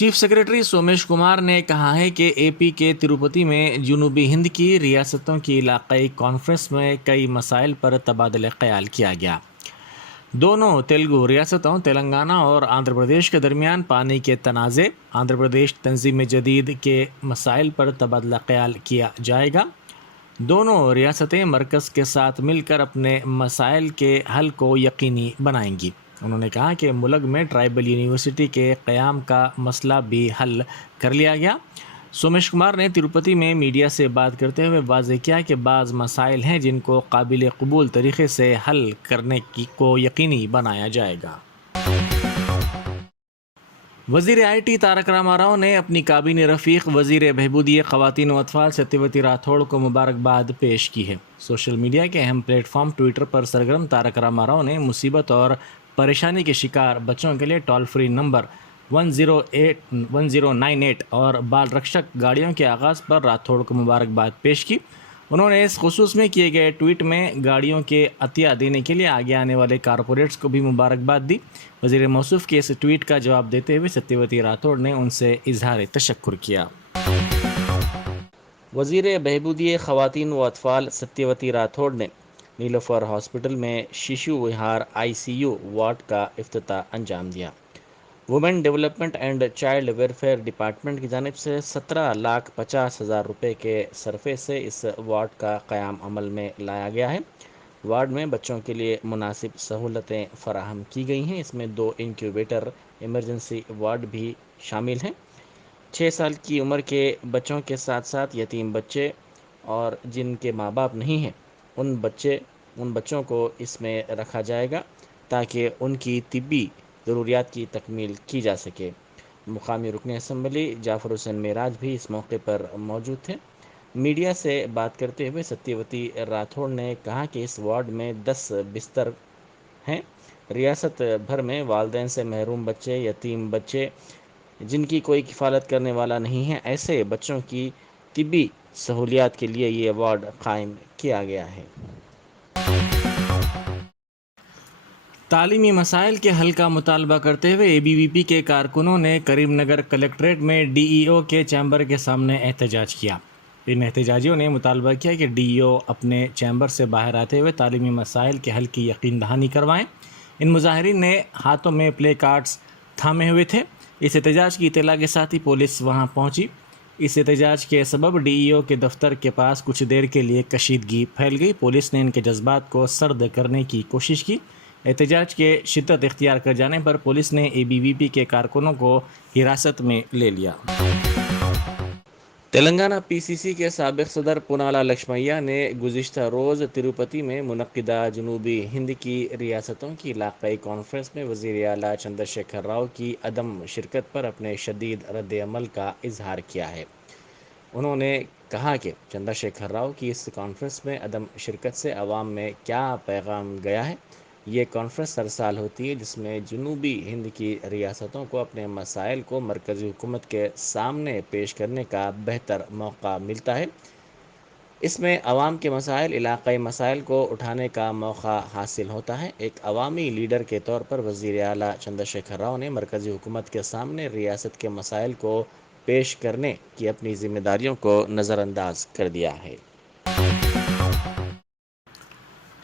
Chief secretary Somesh Kumar نے کہا ہے کہ اے پی کے تروپتی میں جنوبی ہند کی ریاستوں کی علاقائی کانفرنس میں کئی مسائل پر تبادلہ خیال کیا گیا۔ دونوں تیلگو ریاستوں تلنگانہ اور آندھرا پردیش کے درمیان پانی کے تنازع، آندھرا پردیش تنظیم جدید کے مسائل پر تبادلہ خیال کیا جائے گا۔ دونوں ریاستیں مرکز کے ساتھ مل کر اپنے مسائل کے حل کو یقینی بنائیں گی۔ انہوں نے کہا کہ ملک میں ٹرائبل یونیورسٹی کے قیام کا مسئلہ بھی حل کر لیا گیا۔ سومیش کمار نے تروپتی میں میڈیا سے بات کرتے ہوئے واضح کیا کہ بعض مسائل ہیں جن کو قابل قبول طریقے سے حل کرنے کو یقینی بنایا جائے گا۔ وزیر آئی ٹی تارک راما راؤ نے اپنی کابینی رفیق وزیر بہبودی خواتین و اطفال ستیوتی راتھوڑ کو مبارکباد پیش کی ہے۔ سوشل میڈیا کے اہم پلیٹ فارم ٹویٹر پر سرگرم تارک راما راؤ نے مصیبت اور پریشانی کے شکار بچوں کے لیے ٹول فری نمبر 1098 اور بال رکشک گاڑیوں کے آغاز پر راتھوڑ کو مبارکباد پیش کی۔ انہوں نے اس خصوص میں کیے گئے ٹویٹ میں گاڑیوں کے عطیہ دینے کے لیے آگے آنے والے کارپوریٹس کو بھی مبارکباد دی۔ وزیر موصوف کے اس ٹویٹ کا جواب دیتے ہوئے ستیوتی راتھوڑ نے ان سے اظہار تشکر کیا۔ وزیر بہبودی خواتین و اطفال ستیوتی راتھوڑ نے نیلوفر ہاسپٹل میں شیشو وہار آئی سی یو وارڈ کا افتتاح انجام دیا۔ Women development and child welfare department کی جانب سے 17,50,000 روپے کے صرفے سے اس وارڈ کا قیام عمل میں لایا گیا ہے۔ وارڈ میں بچوں کے لیے مناسب سہولتیں فراہم کی گئی ہیں۔ اس میں 2 انکیوبیٹر ایمرجنسی وارڈ بھی شامل ہیں۔ 6 سال کی عمر کے بچوں کے ساتھ ساتھ یتیم بچے اور جن کے ماں باپ نہیں ہیں ان بچوں کو اس میں رکھا جائے گا تاکہ ان کی طبی ضروریات کی تکمیل کی جا سکے۔ مقامی رکن اسمبلی جعفر حسین معراج بھی اس موقع پر موجود تھے۔ میڈیا سے بات کرتے ہوئے ستیوتی راتھوڑ نے کہا کہ اس وارڈ میں 10 بستر ہیں۔ ریاست بھر میں والدین سے محروم بچے، یتیم بچے جن کی کوئی کفالت کرنے والا نہیں ہے، ایسے بچوں کی طبی سہولیات کے لیے یہ وارڈ قائم کیا گیا ہے۔ تعلیمی مسائل کے حل کا مطالبہ کرتے ہوئے اے بی وی پی کے کارکنوں نے کریم نگر کلکٹریٹ میں ڈی ای او کے چیمبر کے سامنے احتجاج کیا۔ ان احتجاجیوں نے مطالبہ کیا کہ ڈی ای او اپنے چیمبر سے باہر آتے ہوئے تعلیمی مسائل کے حل کی یقین دہانی کروائیں۔ ان مظاہرین نے ہاتھوں میں پلے کارڈز تھامے ہوئے تھے۔ اس احتجاج کی اطلاع کے ساتھ ہی پولیس وہاں پہنچی۔ اس احتجاج کے سبب ڈی ای او کے دفتر کے پاس کچھ دیر کے لیے کشیدگی پھیل گئی۔ پولیس نے ان کے جذبات کو سرد کرنے کی کوشش کی۔ احتجاج کے شدت اختیار کر جانے پر پولیس نے اے بی وی پی کے کارکنوں کو حراست میں لے لیا۔ تلنگانہ پی سی سی کے سابق صدر پونالا لکشمیا نے گزشتہ روز تروپتی میں منعقدہ جنوبی ہند کی ریاستوں کی علاقائی کانفرنس میں وزیر اعلیٰ چندر شیکھر راؤ کی عدم شرکت پر اپنے شدید رد عمل کا اظہار کیا ہے۔ انہوں نے کہا کہ چندر شیکھر راؤ کی اس کانفرنس میں عدم شرکت سے عوام میں کیا پیغام گیا ہے۔ یہ کانفرنس ہر سال ہوتی ہے جس میں جنوبی ہند کی ریاستوں کو اپنے مسائل کو مرکزی حکومت کے سامنے پیش کرنے کا بہتر موقع ملتا ہے۔ اس میں عوام کے مسائل، علاقائی مسائل کو اٹھانے کا موقع حاصل ہوتا ہے۔ ایک عوامی لیڈر کے طور پر وزیر اعلیٰ چندر شیکھر راؤ نے مرکزی حکومت کے سامنے ریاست کے مسائل کو پیش کرنے کی اپنی ذمہ داریوں کو نظر انداز کر دیا ہے۔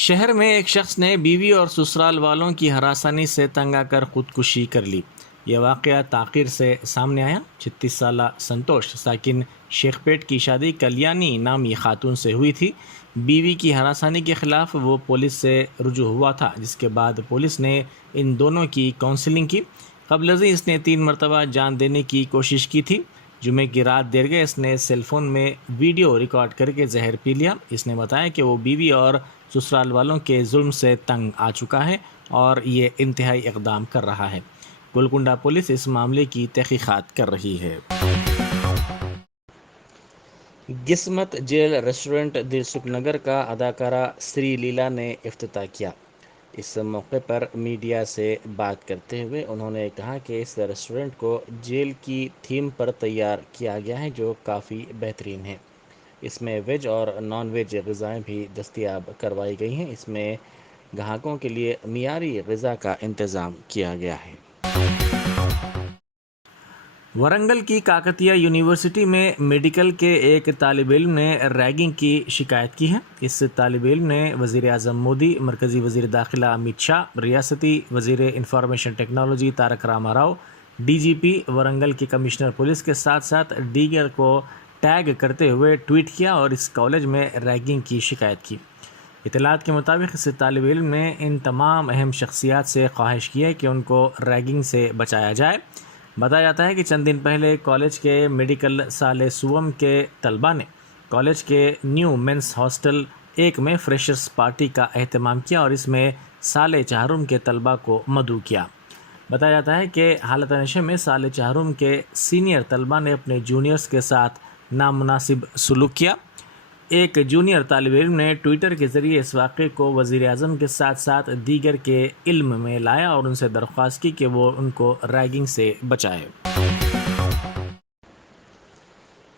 شہر میں ایک شخص نے بیوی اور سسرال والوں کی ہراسانی سے تنگ آ کر خودکشی کر لی۔ یہ واقعہ تاخیر سے سامنے آیا۔ 36 سالہ سنتوش ساکن شیخ پیٹ کی شادی کلیانی نامی خاتون سے ہوئی تھی۔ بیوی کی ہراسانی کے خلاف وہ پولیس سے رجوع ہوا تھا، جس کے بعد پولیس نے ان دونوں کی کاؤنسلنگ کی۔ قبل ازیں اس نے 3 مرتبہ جان دینے کی کوشش کی تھی۔ جمعے کی رات دیر گئے اس نے سیل فون میں ویڈیو ریکارڈ کر کے زہر پی لیا۔ اس نے بتایا کہ وہ بیوی اور سسرال والوں کے ظلم سے تنگ آ چکا ہے اور یہ انتہائی اقدام کر رہا ہے۔ گولکنڈہ پولیس اس معاملے کی تحقیقات کر رہی ہے۔ قسمت جیل ریسٹورنٹ دلسکھ نگر کا اداکارہ سری لیلا نے افتتاح کیا۔ اس موقع پر میڈیا سے بات کرتے ہوئے انہوں نے کہا کہ اس ریسٹورنٹ کو جیل کی تھیم پر تیار کیا گیا ہے جو کافی بہترین ہے۔ اس میں ویج اور نان ویج غذائیں بھی دستیاب کروائی گئی ہیں۔ اس میں گاہکوں کے لیے معیاری غذا کا انتظام کیا گیا ہے۔ ورنگل کی کاکتیہ یونیورسٹی میں میڈیکل کے ایک طالب علم نے ریگنگ کی شکایت کی ہے۔ اس طالب علم نے وزیر اعظم مودی، مرکزی وزیر داخلہ امت شاہ، ریاستی وزیر information technology Tarak Rama Rao, D G پی ورنگل کے کمشنر پولیس کے ساتھ ساتھ دیگر کو ٹیگ کرتے ہوئے ٹویٹ کیا اور اس کالج میں ریگنگ کی شکایت کی۔ اطلاعات کے مطابق اس طالب علم نے ان تمام اہم شخصیات سے خواہش کی ہے کہ ان کو ریگنگ سے بچایا جائے۔ بتایا جاتا ہے کہ چند دن پہلے کالج کے میڈیکل سال سوم کے طلباء نے کالج کے نیو مینس ہاسٹل 1 میں فریشرز پارٹی کا اہتمام کیا اور اس میں سال چہارم کے طلباء کو مدعو کیا۔ بتایا جاتا ہے کہ حالت نشے میں سال چہارم کے سینئر طلباء نے اپنے جونیئرز کے ساتھ نامناسب سلوک کیا۔ ایک جونیئر طالب علم نے ٹویٹر کے ذریعے اس واقعے کو وزیر اعظم کے ساتھ ساتھ دیگر کے علم میں لایا اور ان سے درخواست کی کہ وہ ان کو ریگنگ سے بچائے۔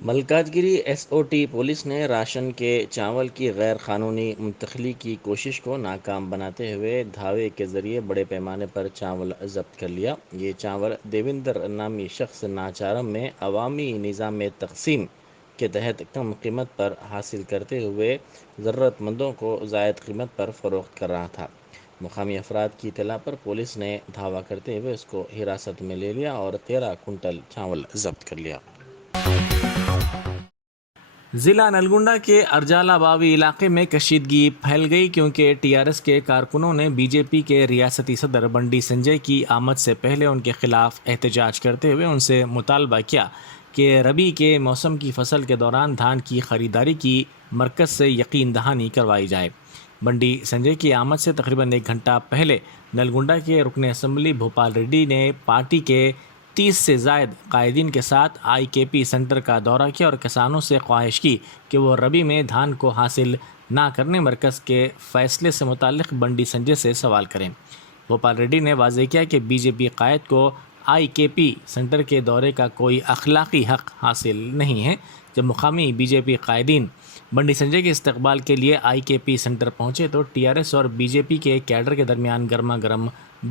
Malkajgiri S O T police نے راشن کے چاول کی غیر قانونی منتقلی کی کوشش کو ناکام بناتے ہوئے دھاوے کے ذریعے بڑے پیمانے پر چاول ضبط کر لیا۔ یہ چاول دیویندر نامی شخص ناچارم میں عوامی نظام تقسیم کے تحت کم قیمت پر حاصل کرتے ہوئے ضرورت مندوں کو زائد قیمت پر فروخت کر رہا تھا۔ مقامی افراد کی اطلاع پر پولیس نے دھاوا کرتے ہوئے اس کو حراست میں لے لیا اور 13 کنٹل چاول ضبط کر لیا۔ ضلع نلگنڈا کے ارجالہ باوی علاقے میں کشیدگی پھیل گئی کیونکہ ٹی آر ایس کے کارکنوں نے بی جے پی کے ریاستی صدر بنڈی سنجے کی آمد سے پہلے ان کے خلاف احتجاج کرتے ہوئے ان سے مطالبہ کیا کہ ربیع کے موسم کی فصل کے دوران دھان کی خریداری کی مرکز سے یقین دہانی کروائی جائے۔ بنڈی سنجے کی آمد سے تقریباً 1 گھنٹہ پہلے نلگنڈا کے رکن اسمبلی بھوپال ریڈی نے پارٹی کے 30 سے زائد قائدین کے ساتھ آئی کے پی سینٹر کا دورہ کیا اور کسانوں سے خواہش کی کہ وہ ربیع میں دھان کو حاصل نہ کرنے مرکز کے فیصلے سے متعلق بنڈی سنجے سے سوال کریں۔ بھوپال ریڈی نے واضح کیا کہ بی جے پی قائد کو آئی کے پی سینٹر کے دورے کا کوئی اخلاقی حق حاصل نہیں ہے۔ جب مقامی بی جے پی قائدین بنڈی سنجے کے استقبال کے لیے آئی کے پی سینٹر پہنچے تو ٹی آر ایس اور بی جے پی کے کیڈر کے درمیان گرما گرم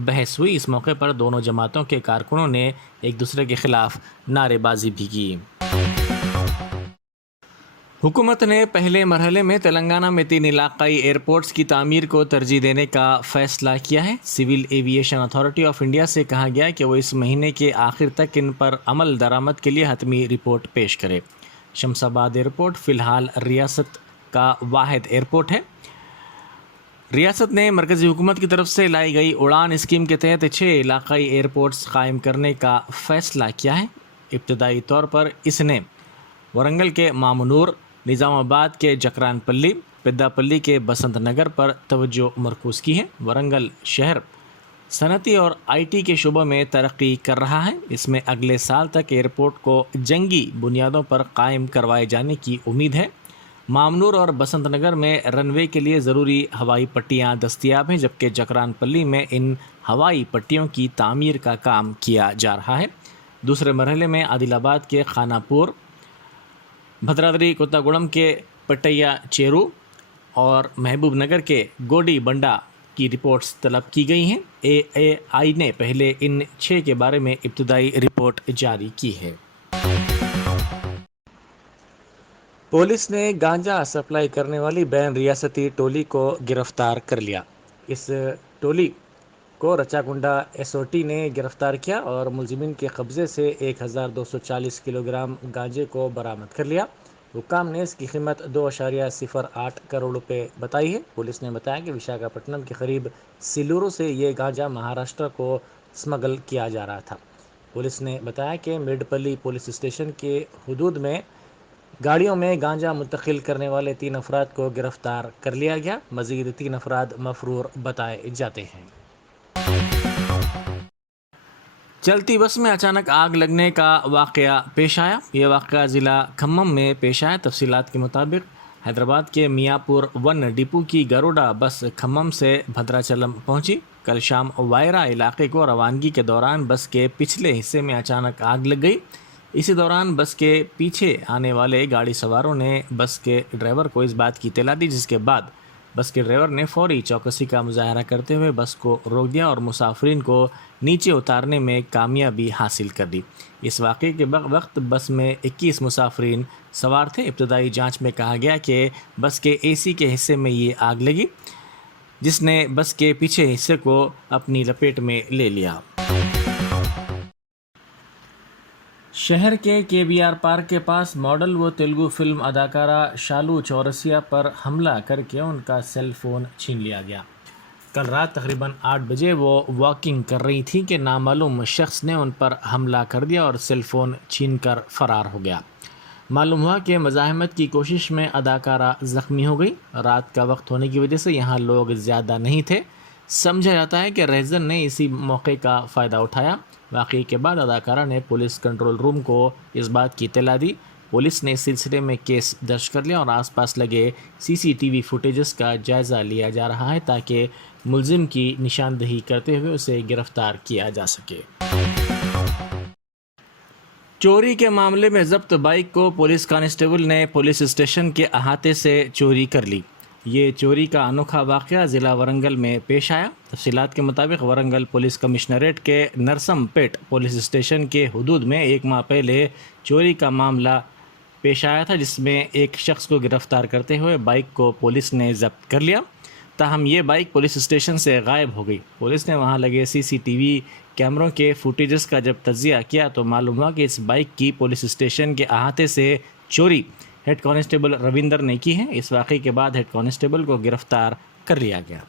بحث ہوئی۔ اس موقع پر دونوں جماعتوں کے کارکنوں نے ایک دوسرے کے خلاف نعرے بازی بھی کی۔ حکومت نے پہلے مرحلے میں تلنگانہ میں 3 علاقائی ایئرپورٹس کی تعمیر کو ترجیح دینے کا فیصلہ کیا ہے۔ Civil aviation authority of India سے کہا گیا کہ وہ اس مہینے کے آخر تک ان پر عمل درآمد کے لیے حتمی رپورٹ پیش کرے۔ شمس آباد ایئرپورٹ فی الحال ریاست کا واحد ایئرپورٹ ہے۔ ریاست نے مرکزی حکومت کی طرف سے لائی گئی اڑان اسکیم کے تحت 6 علاقائی ایئرپورٹس قائم کرنے کا فیصلہ کیا ہے۔ ابتدائی طور پر اس نے ورنگل کے مامنور، نظام آباد کے جکران پلی، پدا پلی کے بسنت نگر پر توجہ مرکوز کی ہے۔ ورنگل شہر صنعتی اور آئی ٹی کے شعبوں میں ترقی کر رہا ہے۔ اس میں اگلے سال تک ایئرپورٹ کو جنگی بنیادوں پر قائم کروائے جانے کی امید ہے۔ مامنور اور بسنت نگر میں رن وے کے لیے ضروری ہوائی پٹیاں دستیاب ہیں، جبکہ جکران پلی میں ان ہوائی پٹیوں کی تعمیر کا کام کیا جا رہا ہے۔ دوسرے مرحلے میں عادل آباد کے خانہ پور، بھدرادری کوتا گوڑم کے پٹیا چیرو اور محبوب نگر کے گوڈی بنڈا کی رپورٹس طلب کی گئی ہیں۔ اے آئی نے پہلے ان 6 کے بارے میں ابتدائی رپورٹ جاری کی ہے۔ پولیس نے گانجا سپلائی کرنے والی بین ریاستی ٹولی کو گرفتار کر لیا۔ اس ٹولی کو رچا کنڈا ایس او ٹی نے گرفتار کیا اور ملزمین کے قبضے سے 1240 کلو گرام گانجے کو برآمد کر لیا۔ حکام نے اس کی قیمت 2.08 کروڑ روپے بتائی ہے۔ پولیس نے بتایا کہ وشاکھاپٹنم کے قریب سیلورو سے یہ گانجا مہاراشٹر کو سمگل کیا جا رہا تھا۔ پولیس نے بتایا کہ میڈپلی پولیس اسٹیشن کے حدود میں گاڑیوں میں گانجا منتقل کرنے والے 3 افراد کو گرفتار کر لیا گیا۔ مزید 3 افراد مفرور بتائے جاتے ہیں۔ چلتی بس میں اچانک آگ لگنے کا واقعہ پیش آیا۔ یہ واقعہ ضلع کھمم میں پیش آیا۔ تفصیلات کے مطابق حیدرآباد کے میاں پور 1 ڈپو کی گروڈا بس کھمم سے بھدراچلم پہنچی۔ کل شام وائرا علاقے کو روانگی کے دوران بس کے پچھلے حصے میں اچانک آگ لگ گئی۔ اسی دوران بس کے پیچھے آنے والے گاڑی سواروں نے بس کے ڈرائیور کو اس بات کی اطلاع دی، جس کے بعد بس کے ڈرائیور نے فوری چوکسی کا مظاہرہ کرتے ہوئے بس کو روک دیا اور مسافرین کو نیچے اتارنے میں کامیابی حاصل کر دی۔ اس واقعے کے وقت بس میں 21 مسافرین سوار تھے۔ ابتدائی جانچ میں کہا گیا کہ بس کے اے سی کے حصے میں یہ آگ لگی، جس نے بس کے پیچھے حصے کو اپنی لپیٹ میں لے لیا۔ شہر کے بی آر پارک کے پاس ماڈل و تیلگو فلم اداکارہ شالو چورسیا پر حملہ کر کے ان کا سیل فون چھین لیا گیا۔ کل رات تقریباً 8 بجے وہ واکنگ کر رہی تھیں کہ نامعلوم شخص نے ان پر حملہ کر دیا اور سیل فون چھین کر فرار ہو گیا۔ معلوم ہوا کہ مزاحمت کی کوشش میں اداکارہ زخمی ہو گئی۔ رات کا وقت ہونے کی وجہ سے یہاں لوگ زیادہ نہیں تھے۔ سمجھا جاتا ہے کہ رہزن نے اسی موقع کا فائدہ اٹھایا۔ واقعے کے بعد اداکارہ نے پولیس کنٹرول روم کو اس بات کی اطلاع دی۔ پولیس نے اس سلسلے میں کیس درج کر لیا اور آس پاس لگے سی سی ٹی وی فوٹیجز کا جائزہ لیا جا رہا ہے تاکہ ملزم کی نشاندہی کرتے ہوئے اسے گرفتار کیا جا سکے۔ چوری کے معاملے میں ضبط بائک کو پولیس کانسٹیبل نے پولیس اسٹیشن کے احاطے سے چوری کر لی۔ یہ چوری کا انوکھا واقعہ ضلع ورنگل میں پیش آیا۔ تفصیلات کے مطابق ورنگل پولیس کمشنریٹ کے نرسم پیٹ پولیس اسٹیشن کے حدود میں 1 ماہ پہلے چوری کا معاملہ پیش آیا تھا، جس میں ایک شخص کو گرفتار کرتے ہوئے بائک کو پولیس نے ضبط کر لیا۔ تاہم یہ بائک پولیس اسٹیشن سے غائب ہو گئی۔ پولیس نے وہاں لگے سی سی ٹی وی کیمروں کے فوٹیجز کا جب تجزیہ کیا تو معلوم ہوا کہ اس بائک کی پولیس اسٹیشن کے احاطے سے چوری ہیڈ کانسٹیبل رویندر نے کی ہے۔ اس واقعے کے بعد ہیڈ کانسٹیبل کو گرفتار کر لیا گیا۔